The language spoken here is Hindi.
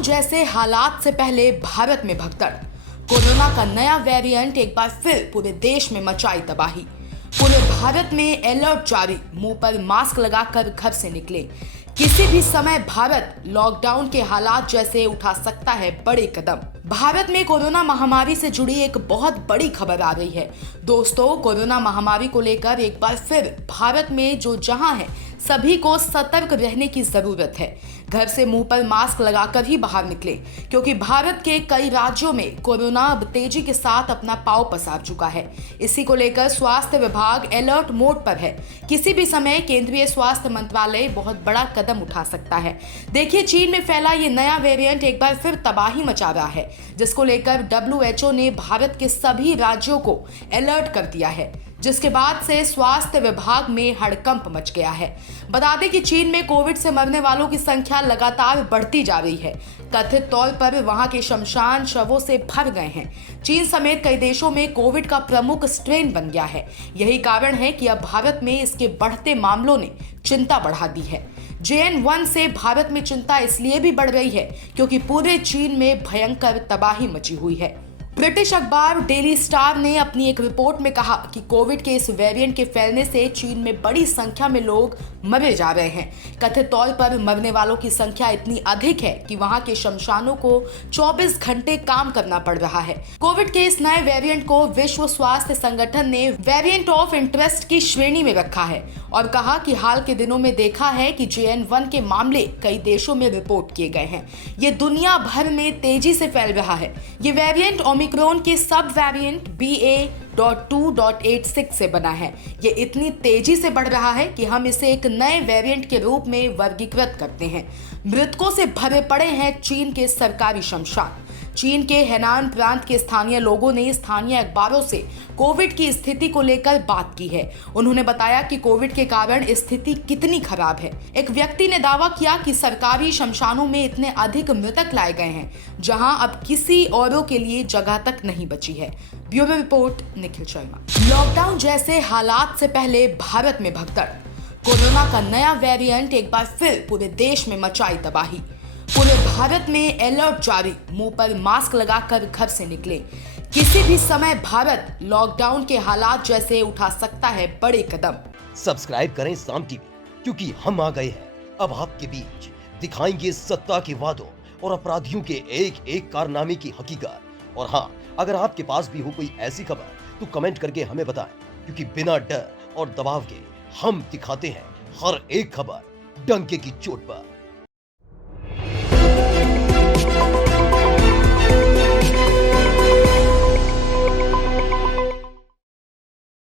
लॉकडाउन जैसे हालात से पहले भारत में भगदड़। कोरोना का नया वेरिएंट एक बार फिर पूरे देश में मचाई तबाही। पूरे भारत में अलर्ट जारी, मुंह पर मास्क लगाकर घर से निकले। किसी भी समय भारत लॉकडाउन के हालात जैसे उठा सकता है बड़े कदम। भारत में कोरोना महामारी से जुड़ी एक बहुत बड़ी खबर आ रही है। दोस्तों, कोरोना महामारी को लेकर एक बार फिर भारत में जो जहां है सभी को सतर्क रहने की जरूरत है। घर से मुंह पर मास्क लगाकर ही बाहर निकले, क्योंकि भारत के कई राज्यों में कोरोना अब तेजी के साथ अपना पांव पसार चुका है। इसी को लेकर स्वास्थ्य विभाग अलर्ट मोड पर है। किसी भी समय केंद्रीय स्वास्थ्य मंत्रालय बहुत बड़ा कदम उठा सकता है। देखिए, चीन में फैला ये नया वेरिएंट एक बार फिर तबाही मचा रहा है, जिसको लेकर WHO ने भारत के सभी राज्यों को अलर्ट कर दिया है, जिसके बाद से स्वास्थ्य विभाग में हड़कंप मच गया है। बता दें कि चीन में कोविड से मरने वालों की संख्या लगातार बढ़ती जा रही है। कथित तौर पर वहां के शमशान शवों से भर गए हैं। चीन समेत कई देशों में कोविड का प्रमुख स्ट्रेन बन गया है। यही कारण है कि अब भारत में इसके बढ़ते मामलों ने चिंता बढ़ा दी है। JN.1 से भारत में चिंता इसलिए भी बढ़ रही है क्योंकि पूरे चीन में भयंकर तबाही मची हुई है। ब्रिटिश अखबार डेली स्टार ने अपनी एक रिपोर्ट में कहा कि कोविड के इस वेरिएंट के फैलने से चीन में बड़ी संख्या में लोग मरे जा रहे हैं। कथित तौर पर मरने वालों की संख्या इतनी अधिक है कि वहां के शमशानों को 24 घंटे काम करना पड़ रहा है। कोविड के इस नए वेरिएंट को विश्व स्वास्थ्य संगठन ने वेरिएंट ऑफ इंटरेस्ट की श्रेणी में रखा है और कहा कि हाल के दिनों में देखा है कि JN.1 के मामले कई देशों में रिपोर्ट किए गए हैं। ये दुनिया भर में तेजी से फैल रहा है। ये वेरिएंट ओमिक्रॉन के सब वेरिएंट BA.2.86 से बना है। ये इतनी तेजी से बढ़ रहा है कि हम इसे एक नए वेरिएंट के रूप में वर्गीकृत करते हैं। मृतकों से भरे पड़े हैं चीन के सरकारी शमशान। चीन के हेनान प्रांत के स्थानीय लोगों ने स्थानीय अखबारों से कोविड की स्थिति को लेकर बात की है। उन्होंने बताया कि कोविड के कारण स्थिति कितनी खराब है। एक व्यक्ति ने दावा किया कि सरकारी शमशानों में इतने अधिक मृतक लाए गए हैं जहां अब किसी औरों के लिए जगह तक नहीं बची है। Bureau report, Nikhil Sharma. Lockdown जैसे हालात से पहले भारत में भगदड़। कोरोना का नया वेरिएंट एक बार फिर पूरे देश में मचाई तबाही। पूरे भारत में अलर्ट जारी, मुंह पर मास्क लगाकर घर से निकले। किसी भी समय भारत लॉकडाउन के हालात जैसे उठा सकता है बड़े कदम। सब्सक्राइब करें साम टीवी, क्योंकि हम आ गए हैं अब आपके बीच। दिखाएंगे सत्ता के वादों और अपराधियों के एक एक कारनामे की हकीकत। और हाँ, अगर आपके पास भी हो कोई ऐसी खबर तो कमेंट करके हमें बताएं, क्योंकि बिना डर और दबाव के हम दिखाते हैं हर एक खबर डंके की चोट पर।